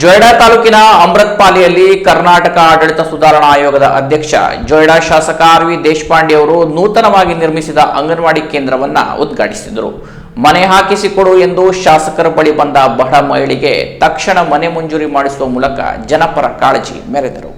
ಜೊಯ್ಡಾ ತಾಲೂಕಿನ ಅಮೃತ್ಪಾಲಿಯಲ್ಲಿ ಕರ್ನಾಟಕ ಆಡಳಿತ ಸುಧಾರಣಾ ಆಯೋಗದ ಅಧ್ಯಕ್ಷ ಜೊಯ್ಡಾ ಶಾಸಕ ಆರ್ ವಿ ದೇಶಪಾಂಡೆ ಅವರು ನೂತನವಾಗಿ ನಿರ್ಮಿಸಿದ ಅಂಗನವಾಡಿ ಕೇಂದ್ರವನ್ನ ಉದ್ಘಾಟಿಸಿದರು. ಮನೆ ಹಾಕಿಸಿಕೊಡು ಎಂದು ಶಾಸಕರ ಬಳಿ ಬಂದ ಬಹಳ ಮಹಿಳೆಗೆ ತಕ್ಷಣ ಮನೆ ಮಂಜೂರಿ ಮಾಡಿಸುವ ಮೂಲಕ ಜನಪರ ಕಾಳಜಿ ಮೆರೆದರು.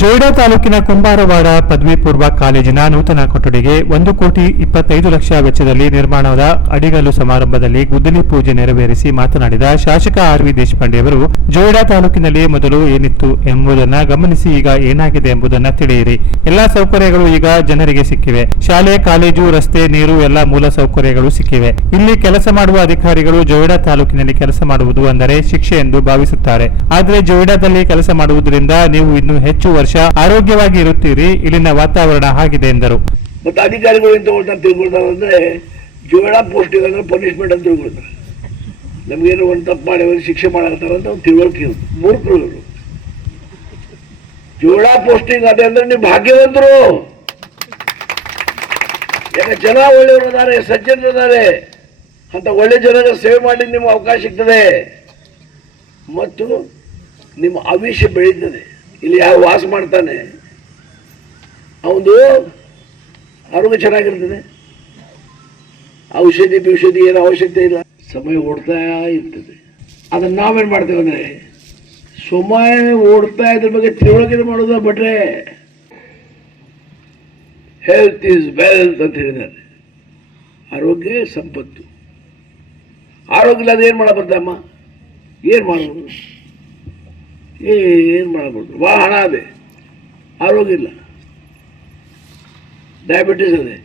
ಜೊಯ್ಡಾ ತಾಲೂಕಿನ ಕುಂಬಾರವಾಡ ಪದವಿ ಪೂರ್ವ ಕಾಲೇಜಿನ ನೂತನ ಕೊಠಡಿಗೆ ಒಂದು ಕೋಟಿ ಇಪ್ಪತ್ತೈದು ಲಕ್ಷ ವೆಚ್ಚದಲ್ಲಿ ನಿರ್ಮಾಣದ ಅಡಿಗಲ್ಲು ಸಮಾರಂಭದಲ್ಲಿ ಗುದ್ದಲಿ ಪೂಜೆ ನೆರವೇರಿಸಿ ಮಾತನಾಡಿದ ಶಾಸಕ ಆರ್ ವಿ ದೇಶಪಾಂಡೆ ಅವರು, ಜೊಯ್ಡಾ ತಾಲೂಕಿನಲ್ಲಿ ಮೊದಲು ಏನಿತ್ತು ಎಂಬುದನ್ನ ಗಮನಿಸಿ ಈಗ ಏನಾಗಿದೆ ಎಂಬುದನ್ನು ತಿಳಿಯಿರಿ. ಎಲ್ಲಾ ಸೌಕರ್ಯಗಳು ಈಗ ಜನರಿಗೆ ಸಿಕ್ಕಿವೆ. ಶಾಲೆ, ಕಾಲೇಜು, ರಸ್ತೆ, ನೀರು ಎಲ್ಲ ಮೂಲ ಸೌಕರ್ಯಗಳು ಸಿಕ್ಕಿವೆ. ಇಲ್ಲಿ ಕೆಲಸ ಮಾಡುವ ಅಧಿಕಾರಿಗಳು ಜೊಯ್ಡಾ ತಾಲೂಕಿನಲ್ಲಿ ಕೆಲಸ ಮಾಡುವುದು ಅಂದರೆ ಶಿಕ್ಷೆ ಎಂದು ಭಾವಿಸುತ್ತಾರೆ. ಆದರೆ ಜೊಯ್ಡಾದಲ್ಲಿ ಕೆಲಸ ಮಾಡುವುದರಿಂದ ನೀವು ಇನ್ನು ಹೆಚ್ಚು ವರ್ಷ ಆರೋಗ್ಯವಾಗಿ ಇರುತ್ತೀರಿ, ಇಲ್ಲಿನ ವಾತಾವರಣ ಆಗಿದೆ ಎಂದರು. ಮತ್ತು ಅಧಿಕಾರಿಗಳು ಏನು ತಿಳ್ಕೊಳ್ತಾರೆ ಜೋಳ ಪೋಸ್ಟಿಂಗ್ ಅಂದ್ರೆ ಪನಿಷ್ಮೆಂಟ್ ಅಂತ ತಿಳ್ಕೊಳ್ತಾರೆ. ನಮಗೇನು ಒಂದು ತಪ್ಪು ಮಾಡಿ ಶಿಕ್ಷೆ ಮಾಡಾಕತ್ತಾರ ಅಂತ ಒಂದು ತಿಳುವಳಿಕೆ ಇರುತ್ತೆ ಮೂರ್ಖರು ಇವರು. ಜೋಳ ಪೋಸ್ಟಿಂಗ್ ಅದೇ ಅಂದ್ರೆ ನೀವು ಭಾಗ್ಯವಂತರು. ಯಾಕೆ ಜನ ಒಳ್ಳೆಯವರು ಇದ್ದಾರೆ ಸಜ್ಜನರು ಇದ್ದಾರೆ ಅಂತ ಒಳ್ಳೆ ಜನರ ಸೇವೆ ಮಾಡಿ ನಿಮ್ಗೆ ಅವಕಾಶ ಸಿಗ್ತದೆ. ಮತ್ತು ನಿಮ್ಮ ಆವಿಷ್ಯ ಬೆಳೀತದೆ. ಇಲ್ಲಿ ಯಾವ ವಾಸ ಮಾಡ್ತಾನೆ? ಅವನು ಆರೋಗ್ಯ ಚೆನ್ನಾಗಿರ್ತದೆ. ಔಷಧಿ ಔಷಧಿ ಏನು ಅವಶ್ಯಕತೆ ಇಲ್ಲ. ಸಮಯ ಓಡ್ತಾ ಇರ್ತದೆ. ಅದನ್ನ ನಾವೇನು ಮಾಡ್ತೇವೆ ಅಂದರೆ, ಸಮಯ ಓಡ್ತಾ ಇದ್ರ ಬಗ್ಗೆ ತಿಳುವಳಿಕೆ ಮಾಡೋದು ಬಿಟ್ರೆ ಹೆಲ್ತ್ ಈಸ್ ವೆಲ್ತ್ ಅಂತ ಹೇಳಿದ್ದಾರೆ. ಆರೋಗ್ಯ ಸಂಪತ್ತು. ಆರೋಗ್ಯ ಇಲ್ಲದೆ ಏನು ಮಾಡಬಾರ್ದಮ್ಮ ಏನು ಮಾಡ್ಬೋದು ಏನು ಮಾಡ್ಬೋದು? ಭಾಳ ಹಣ ಅದೇ. ಆರೋಗ್ಯ ಇಲ್ಲ. ಡಯಾಬಿಟಿಸ್ ಅದೇ.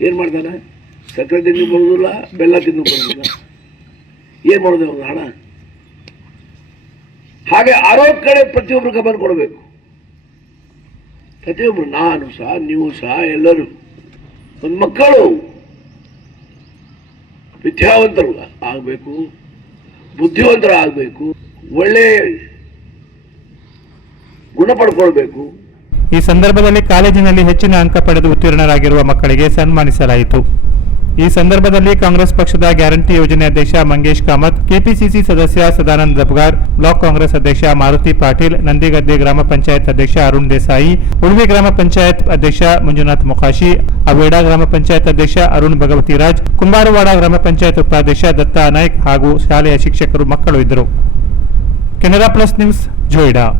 ಏನು ಮಾಡ್ತಾನೆ? ಸಕ್ಕರೆ ತಿಂದು ಬರೋದಿಲ್ಲ ಬೆಲ್ಲ ತಿಂದು ಬರೋದಿಲ್ಲ ಏನು ಮಾಡೋದು ಅವ್ರದ್ದು ಹಣ? ಹಾಗೆ ಆರೋಗ್ಯ ಕಡೆ ಪ್ರತಿಯೊಬ್ಬರು ಗಮನ ಕೊಡಬೇಕು. ಪ್ರತಿಯೊಬ್ಬರು ನಾನು ಸಹ, ನೀವು ಸಹ, ಎಲ್ಲರೂ. ಒಂದು ಮಕ್ಕಳು. ವಿದ್ಯಾವಂತರು ಆಗಬೇಕು. ಬುದ್ಧಿವಂತರು ಆಗಬೇಕು ಒಳ್ಳೆ ಗುಣ ಪಡ್ಕೊಳ್ಬೇಕು ಈ ಸಂದರ್ಭದಲ್ಲಿ ಕಾಲೇಜಿನಲ್ಲಿ ಹೆಚ್ಚಿನ ಅಂಕ ಪಡೆದು ಉತ್ತೀರ್ಣರಾಗಿರುವ ಮಕ್ಕಳಿಗೆ ಸನ್ಮಾನಿಸಲಾಯಿತು. ಈ ಸಂದರ್ಭದಲ್ಲಿ ಕಾಂಗ್ರೆಸ್ ಪಕ್ಷದ ಗ್ಯಾರಂಟಿ ಯೋಜನೆ ಅಧ್ಯಕ್ಷ ಮಂಗೇಶ್ ಕಾಮತ್, ಕೆಪಿಸಿಸಿ ಸದಸ್ಯ ಸದಾನಂದ ದಬ್ಗಾರ್, ಬ್ಲಾಕ್ ಕಾಂಗ್ರೆಸ್ ಅಧ್ಯಕ್ಷ ಮಾರುತಿ ಪಾಟೀಲ್, ನಂದಿಗದ್ದೆ ಗ್ರಾಮ ಪಂಚಾಯತ್ ಅಧ್ಯಕ್ಷ ಅರುಣ್ ದೇಸಾಯಿ, ಉಳ್ವಿ ಗ್ರಾಮ ಪಂಚಾಯತ್ ಅಧ್ಯಕ್ಷ ಮಂಜುನಾಥ್ ಮುಖಾಶಿ ಅವೇಡಾ ಗ್ರಾಮ ಪಂಚಾಯತ್ ಅಧ್ಯಕ್ಷ ಅರುಣ್ ಭಗವತಿರಾಜ್, ಕುಂಬಾರವಾಡ ಗ್ರಾಮ ಪಂಚಾಯತ್ ಉಪಾಧ್ಯಕ್ಷ ದತ್ತಾ ನಾಯ್ಕ್ ಹಾಗೂ ಶಾಲೆಯ ಶಿಕ್ಷಕರು ಮಕ್ಕಳು ಇದ್ದರು. Canara plus news, Joida.